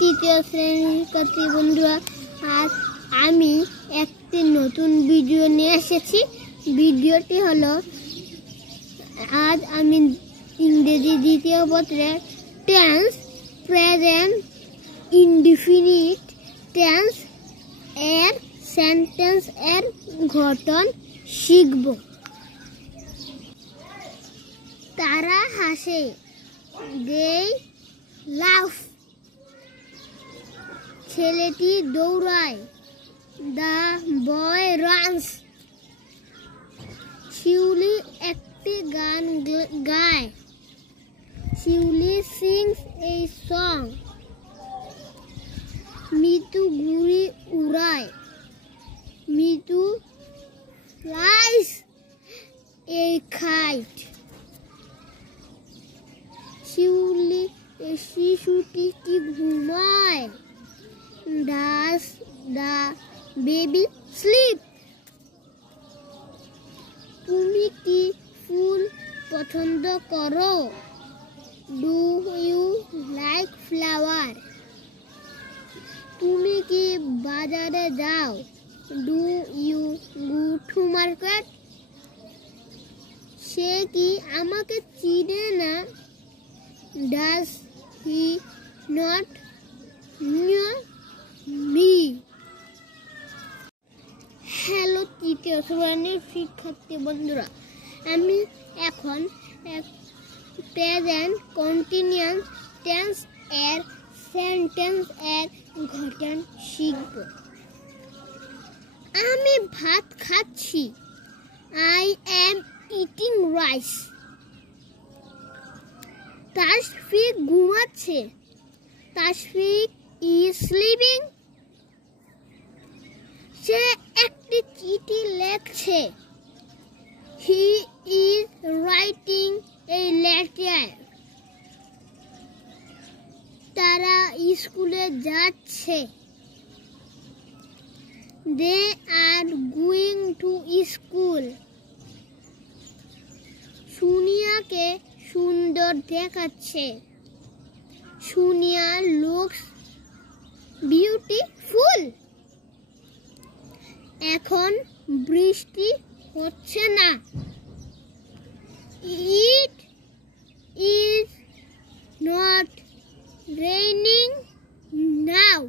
তৃতীয় শ্রেণীর শিক্ষার্থী বন্ধুরা, আজ আমি একটি নতুন ভিডিও নিয়ে এসেছি। ভিডিওটি হলো, আজ আমি ইংরেজি দ্বিতীয় পত্রের টেন্স, প্রেজেন্ট ইনডিফিনিট টেন্স এর সেন্টেন্স এর গঠন শিখব। তারা হাসে, they laugh। ছেলেটি দৌড়ায়, the boy runs। শিউলি একটি গান গায়, শিউলি sings a song। মিতু ঘুড়ি উড়ায়, মিতু flies a kite। শিশুটি কি ঘুমায়, does the baby sleep। তুমি কি ফুল পছন্দ করো, do you like flower। তুমি কি বাজারে যাও, do you go to market। সে কি আমাকে চিনে না, does he not know me। Hello তৃতীয় শ্রেণীর শিক্ষার্থী বন্ধুরা, আমি এখন প্রেজেন্ট কন্টিনিউয়াস টেন্স এর সেন্টেন্স এর গঠন শিখব। আমি ভাত খাচ্ছি, I am eating rice। Tashfiq ঘুমাচ্ছে, তাশফিক is sleeping। সে একটি চিঠি লিখছে, he is writing a letter। তারা স্কুলে যাচ্ছে, they are going to school। সুনিয়াকে সুন্দর দেখাচ্ছে, সুনিয়া looks beautiful। এখন বৃষ্টি হচ্ছে না, it is not raining now।